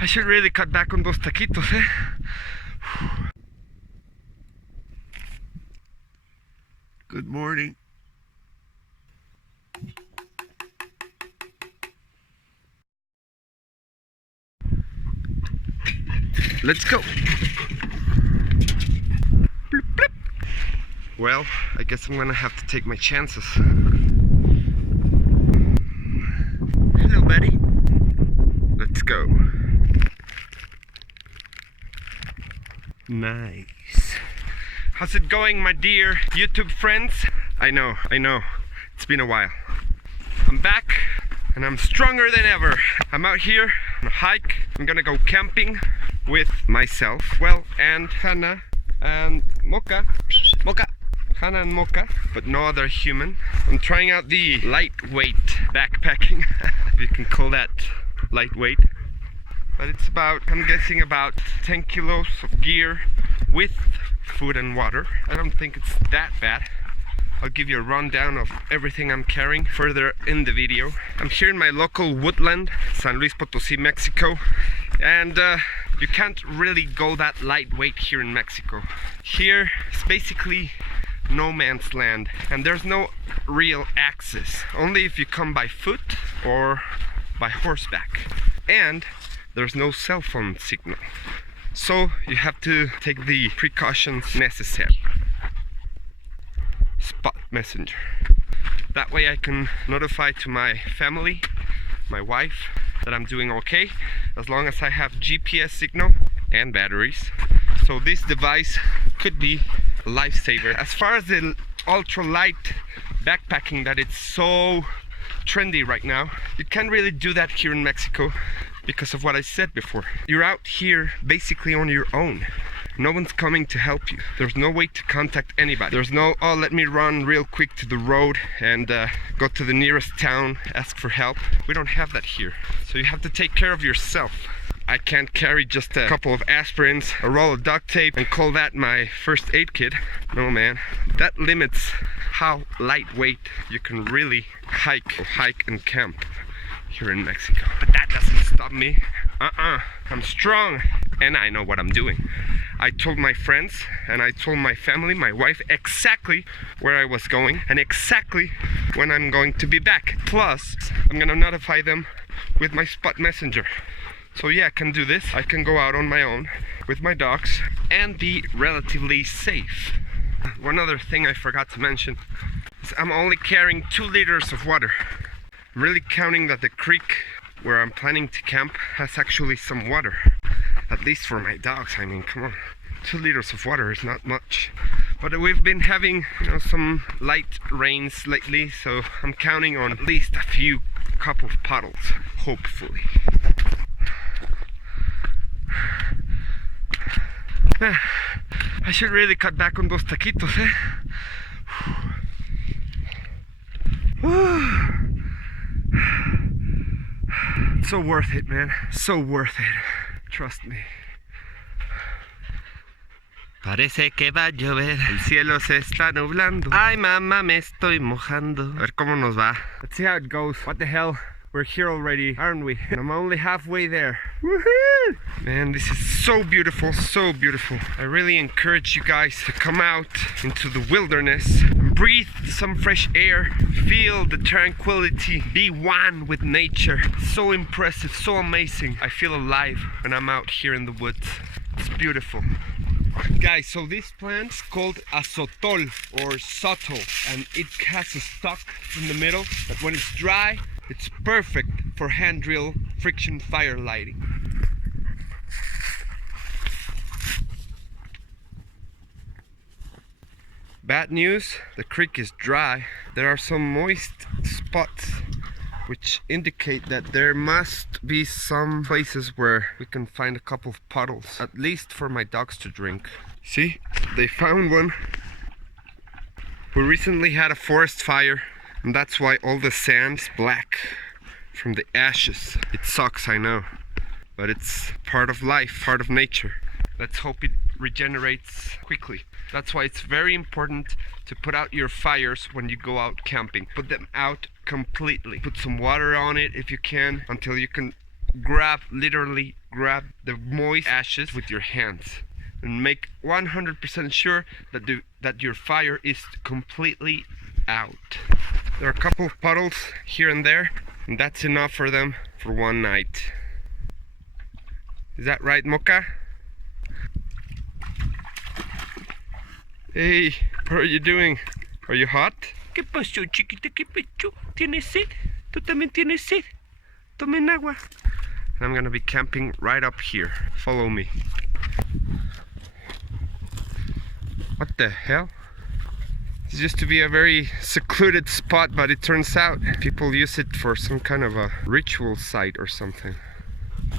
I should really cut back on those taquitos, eh? Good morning. Let's go. Bloop, bloop. Well, I guess I'm gonna have to take my chances. Hello, buddy. Let's go. Nice. How's it going, my dear YouTube friends? I know. It's been a while. I'm back and I'm stronger than ever. I'm out here on a hike. I'm gonna go camping with myself, well, and Hannah and Mocha. Hannah and Mocha, but no other human. I'm trying out the lightweight backpacking, if you can call that lightweight. But it's about, I'm guessing about 10 kilos of gear with food and water. I don't think it's that bad. I'll give you a rundown of everything I'm carrying further in the video. I'm here in my local woodland, San Luis Potosi, Mexico. And you can't really go that lightweight here in Mexico. Here it's basically no man's land, and there's no real access. Only if you come by foot or by horseback. And there's no cell phone signal. So you have to take the precautions necessary. Spot messenger. That way I can notify to my family, my wife, that I'm doing okay, as long as I have GPS signal and batteries. So this device could be a lifesaver. As far as the ultralight backpacking that it's so trendy right now, you can't really do that here in Mexico because of what I said before. You're out here basically on your own. No one's coming to help you. There's no way to contact anybody. There's no, oh, let me run real quick to the road and go to the nearest town, ask for help. We don't have that here. So you have to take care of yourself. I can't carry just a couple of aspirins, a roll of duct tape, and call that my first aid kit. No, man. That limits how lightweight you can really hike and camp here in Mexico. But that doesn't stop me. I'm strong and I know what I'm doing. I told my friends and I told my family, my wife, exactly where I was going and exactly when I'm going to be back. Plus, I'm gonna notify them with my spot messenger. So yeah, I can do this. I can go out on my own with my dogs and be relatively safe. One other thing I forgot to mention is I'm only carrying 2 liters of water. I'm really counting that the creek where I'm planning to camp has actually some water. At least for my dogs, I mean, come on. 2 liters of water is not much. But we've been having, some light rains lately, so I'm counting on at least a few couple of puddles, hopefully. I should really cut back on those taquitos, eh? It's so worth it, man. So worth it. Trust me. Parece que va a llover. El cielo se está nublando. Ay, mamá, me estoy mojando. A ver cómo nos va. Let's see how it goes. What the hell? We're here already, aren't we? And I'm only halfway there. Woohoo! Man, this is so beautiful, so beautiful. I really encourage you guys to come out into the wilderness and breathe some fresh air, feel the tranquility, be one with nature. So impressive, so amazing. I feel alive when I'm out here in the woods. It's beautiful. Guys, so this plant is called a sotol or sotol, and it has a stalk in the middle that when it's dry, it's perfect for hand drill friction fire lighting. Bad news, the creek is dry. There are some moist spots which indicate that there must be some places where we can find a couple of puddles, at least for my dogs to drink. See, they found one. We recently had a forest fire, and that's why all the sand is black from the ashes. It sucks, I know, but it's part of life, part of nature. Let's hope it regenerates quickly. That's why it's very important to put out your fires when you go out camping. Put them out completely. Put some water on it if you can, until you can literally grab the moist ashes with your hands and make 100% sure that your fire is completely out. There are a couple of puddles here and there, and that's enough for them for one night. Is that right, Mocha? Hey, what are you doing? Are you hot? ¿Qué pasó, chiquita? ¿Qué pasó? ¿Tienes sed? ¿Tú también tienes sed? Tomen agua. And I'm gonna be camping right up here. Follow me. What the hell? It used to be a very secluded spot, but it turns out people use it for some kind of a ritual site or something.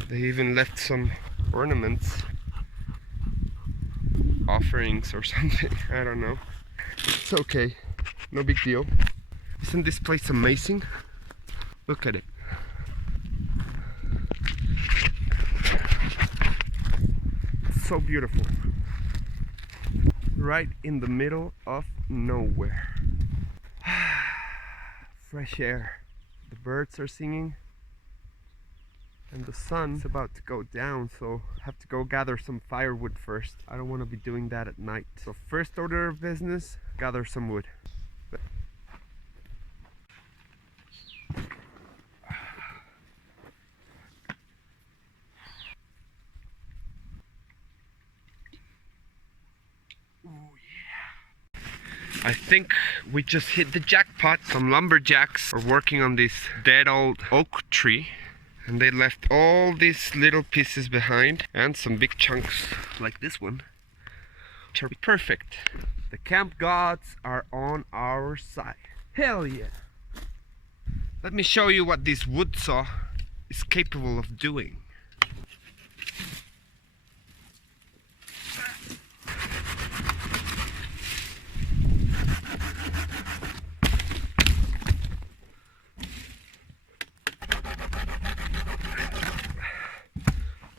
They even left some ornaments, offerings or something. I don't know. It's okay, no big deal. Isn't this place amazing? Look at it. It's so beautiful. Right in the middle of nowhere. Fresh air. The birds are singing. And the sun's about to go down, so I have to go gather some firewood first. I don't want to be doing that at night. So first order of business, gather some wood. I think we just hit the jackpot. Some lumberjacks are working on this dead old oak tree, and they left all these little pieces behind and some big chunks like this one, which are perfect. The camp gods are on our side. Hell yeah! Let me show you what this wood saw is capable of doing.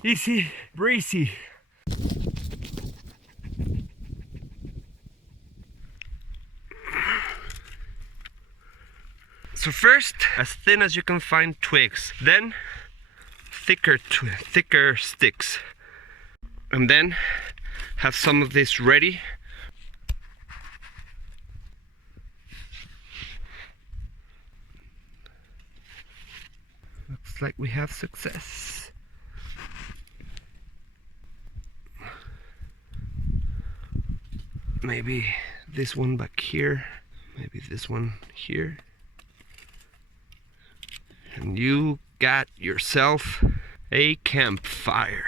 Easy, breezy. So first, as thin as you can find twigs, then thicker sticks, and then have some of this ready. Looks like we have success. Maybe this one back here, maybe this one here. And you got yourself a campfire.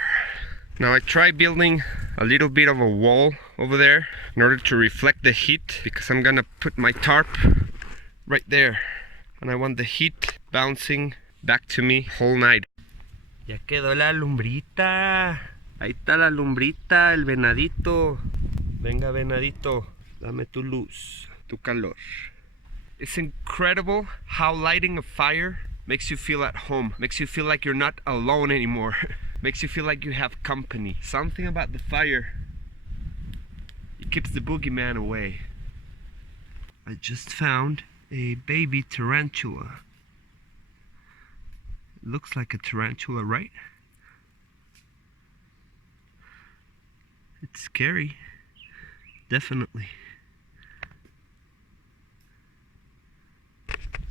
Now I tried building a little bit of a wall over there in order to reflect the heat, because I'm gonna put my tarp right there, and I want the heat bouncing back to me whole night. Ya quedó la lumbrita. Ahí está la lumbrita, el venadito. Venga, venadito, dame tu luz, tu calor. It's incredible how lighting a fire makes you feel at home, makes you feel like you're not alone anymore, makes you feel like you have company. Something about the fire, it keeps the boogeyman away. I just found a baby tarantula. It looks like a tarantula, right? It's scary. Definitely.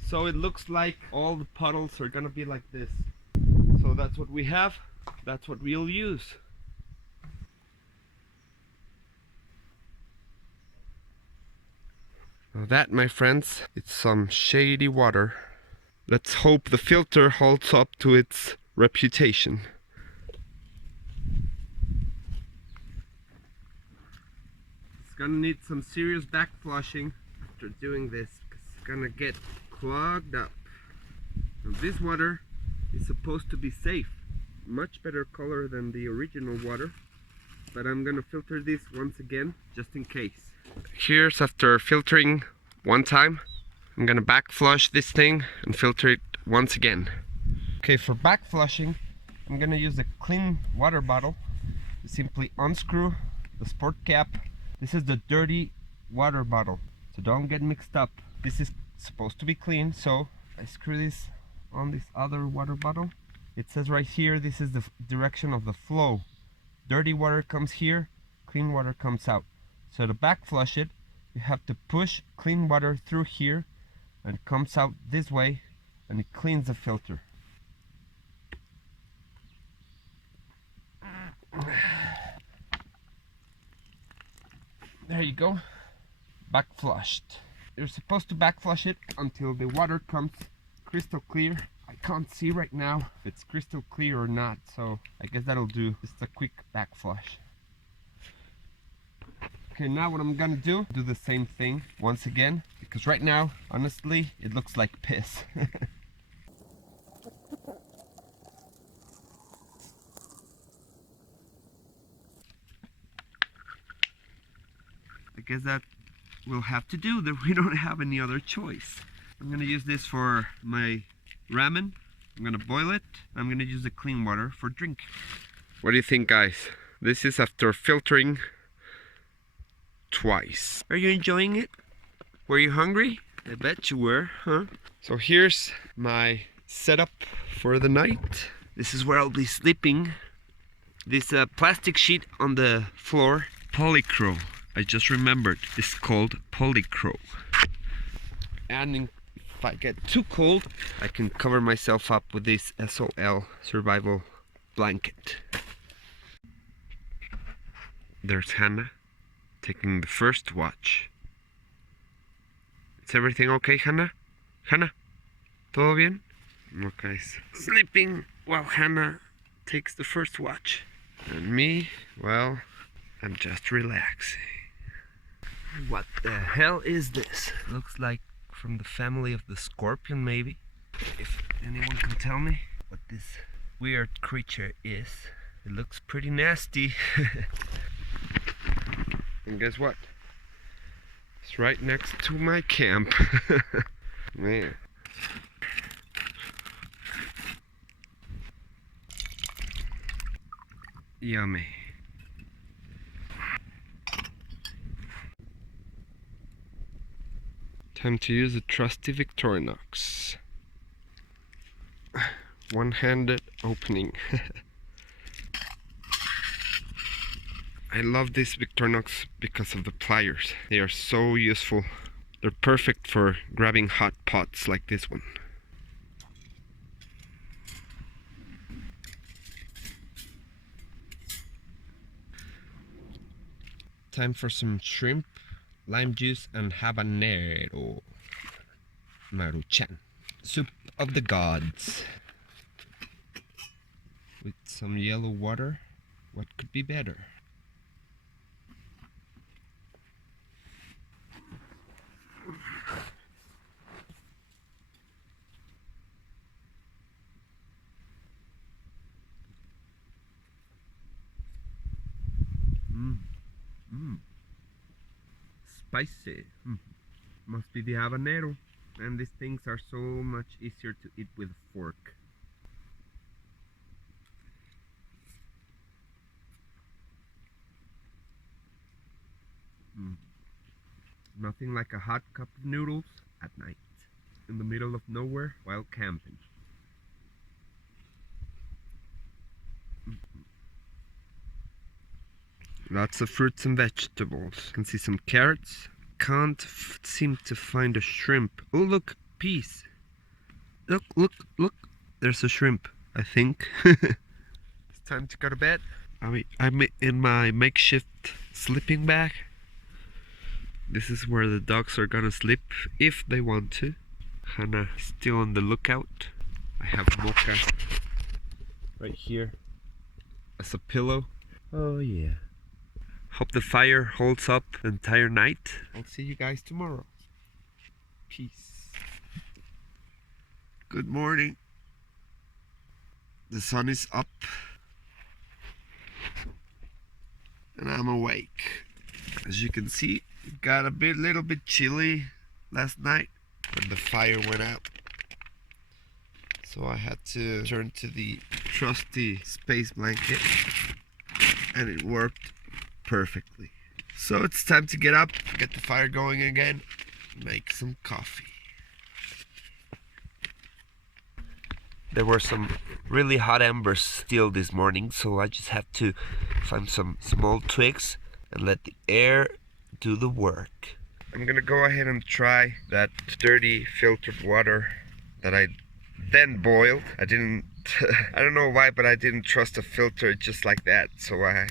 So it looks like all the puddles are gonna be like this. So that's what we have. That's what we'll use. Now that, my friends, it's some shady water. Let's hope the filter holds up to its reputation. Gonna need some serious back flushing after doing this, because it's gonna get clogged up. Now this water is supposed to be safe, much better color than the original water, but I'm gonna filter this once again just in case. Here's after filtering one time. I'm gonna back flush this thing and filter it once again. Okay, for back flushing I'm gonna use a clean water bottle. You simply unscrew the sport cap. This is the dirty water bottle, so don't get mixed up. This is supposed to be clean, so I screw this on this other water bottle It says right here, this is the direction of the flow. Dirty water comes here, clean water comes out. So to back flush it, you have to push clean water through here and it comes out this way and it cleans the filter. There you go, back flushed. You're supposed to back flush it until the water comes crystal clear. I can't see right now if it's crystal clear or not, so I guess that'll do. Just a quick back flush. Okay, now what I'm gonna do the same thing once again, because right now, honestly, it looks like piss. I guess that we'll have to do that. We don't have any other choice. I'm gonna use this for my ramen. I'm gonna boil it. I'm gonna use the clean water for drink. What do you think, guys? This is after filtering twice. Are you enjoying it? Were you hungry? I bet you were, huh? So here's my setup for the night. This is where I'll be sleeping. This plastic sheet on the floor, Polycro. I just remembered, it's called Polycro. And if I get too cold, I can cover myself up with this SOL survival blanket. There's Hannah taking the first watch. Is everything okay, Hannah? Hannah, todo bien? Okay, sleeping while Hannah takes the first watch. And me, well, I'm just relaxing. What the hell is this? Looks like from the family of the scorpion, maybe. If anyone can tell me what this weird creature is. It looks pretty nasty. And guess what? It's right next to my camp. Man. Yummy. Time to use the trusty Victorinox. One-handed opening. I love this Victorinox because of the pliers. They are so useful. They're perfect for grabbing hot pots like this one. Time for some shrimp, lime juice, and habanero. Maruchan. Soup of the gods. With some yellow water. What could be better? Spicy. Must be the habanero. And these things are so much easier to eat with a fork. Nothing like a hot cup of noodles at night, in the middle of nowhere while camping. Lots of fruits and vegetables. You can see some carrots. Can't seem to find a shrimp. Oh, look, peas. Look, look, look. There's a shrimp, I think. It's time to go to bed. I'm in my makeshift sleeping bag. This is where the dogs are gonna sleep if they want to. Hannah still on the lookout. I have Mocha right here as a pillow. Oh yeah. Hope the fire holds up the entire night. I'll see you guys tomorrow. Peace. Good morning. The sun is up and I'm awake. As you can see, it got a little bit chilly last night when the fire went out. So I had to turn to the trusty space blanket and it worked perfectly. So it's time to get up, get the fire going again, make some coffee. There were some really hot embers still this morning, so I just have to find some old twigs and let the air do the work. I'm gonna go ahead and try that dirty filtered water that I then boiled. I didn't, I don't know why, but I didn't trust the filter just like that, so I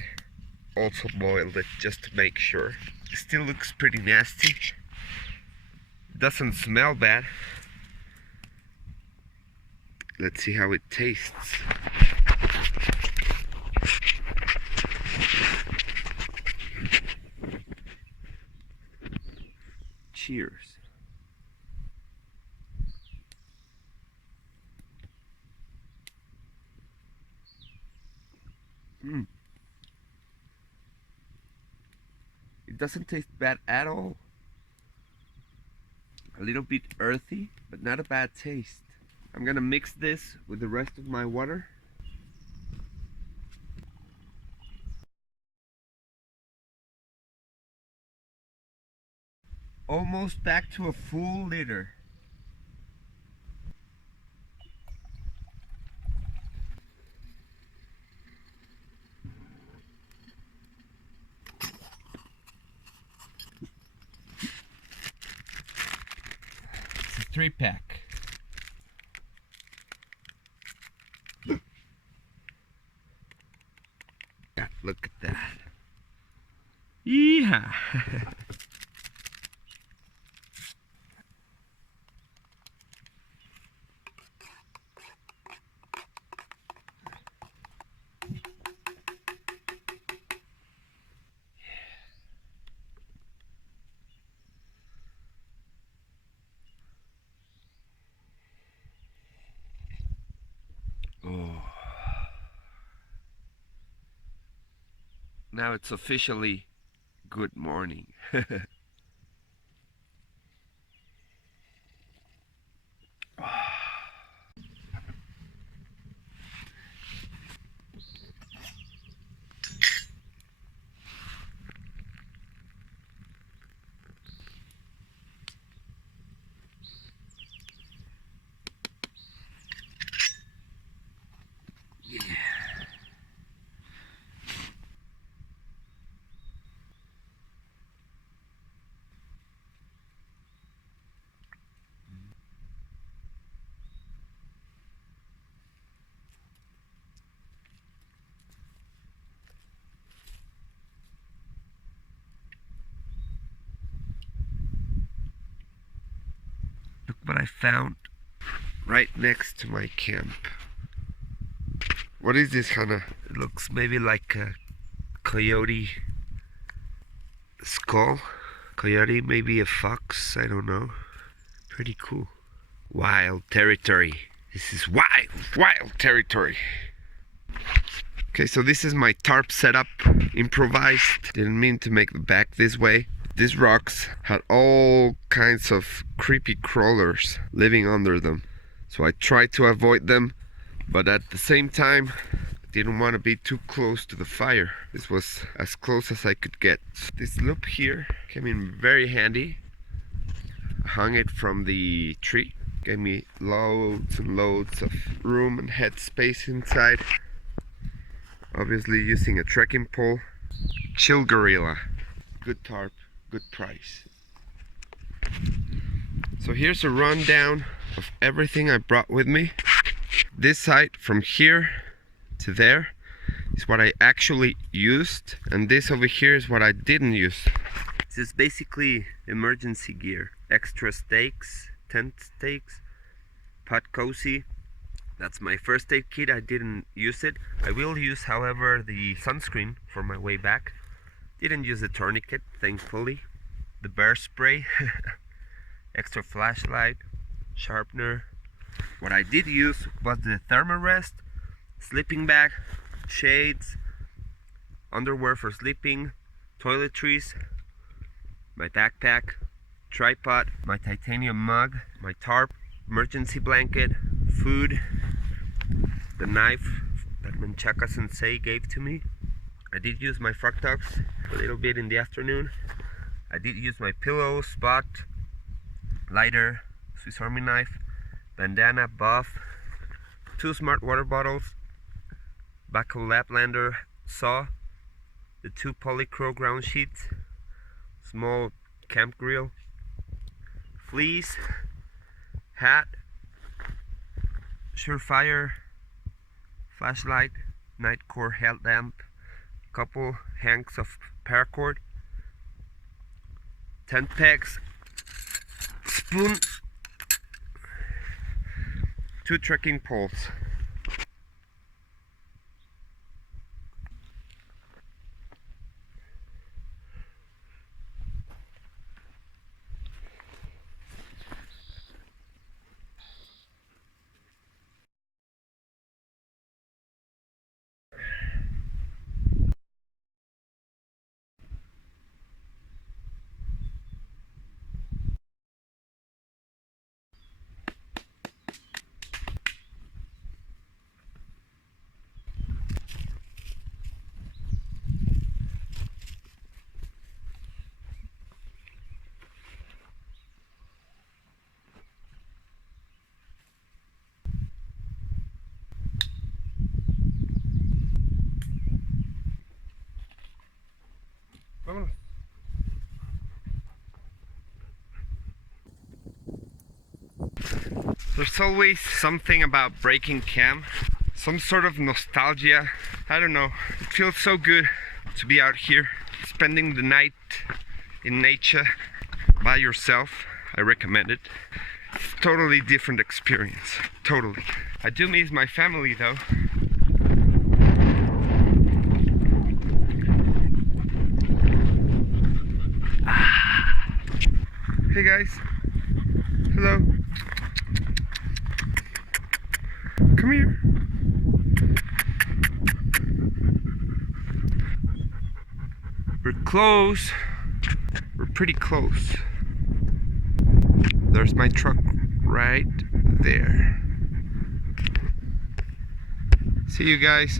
also boiled it just to make sure. It still looks pretty nasty. It doesn't smell bad. Let's see how it tastes. Cheers. It doesn't taste bad at all. A little bit earthy, but not a bad taste. I'm gonna mix this with the rest of my water. Almost back to a full liter. It's a 3-pack. Yeah, look at that. Yeah. Oh. Now it's officially good morning. Look what I found right next to my camp. What is this, Hannah? It looks maybe like a coyote skull. Coyote, maybe a fox, I don't know. Pretty cool. Wild territory. This is wild territory. Okay, so this is my tarp setup, improvised. Didn't mean to make the back this way. These rocks had all kinds of creepy crawlers living under them. So I tried to avoid them, but at the same time, I didn't want to be too close to the fire. This was as close as I could get. This loop here came in very handy. I hung it from the tree. Gave me loads and loads of room and head space inside. Obviously using a trekking pole. Chill Gorilla. Good tarp, good price. So here's a rundown of everything I brought with me. This side from here to there is what I actually used, and this over here is what I didn't use. This is basically emergency gear. Extra stakes, tent stakes, Potosi. That's my first aid kit. I didn't use it. I will use, however, the sunscreen for my way back. Didn't use the tourniquet, thankfully. The bear spray, extra flashlight, sharpener. What I did use was the thermarest, sleeping bag, shades, underwear for sleeping, toiletries, my backpack, tripod, my titanium mug, my tarp, emergency blanket, food, the knife that Menchaca Sensei gave to me. I did use my frog dogs a little bit in the afternoon. I did use my pillow, spot, lighter, Swiss Army knife, bandana, buff, 2 smart water bottles, backhoe Laplander saw, the 2 polycro ground sheets, small camp grill, fleece, hat, Surefire, flashlight, night core headlamp, couple hanks of paracord, tent pegs, spoon, 2 trekking poles. Vámonos. There's always something about breaking camp, some sort of nostalgia. I don't know, it feels so good to be out here, spending the night in nature by yourself. I recommend it. It's a totally different experience, totally. I do miss my family though. Hey guys, hello. Come here. We're close. We're pretty close. There's my truck right there. See you guys.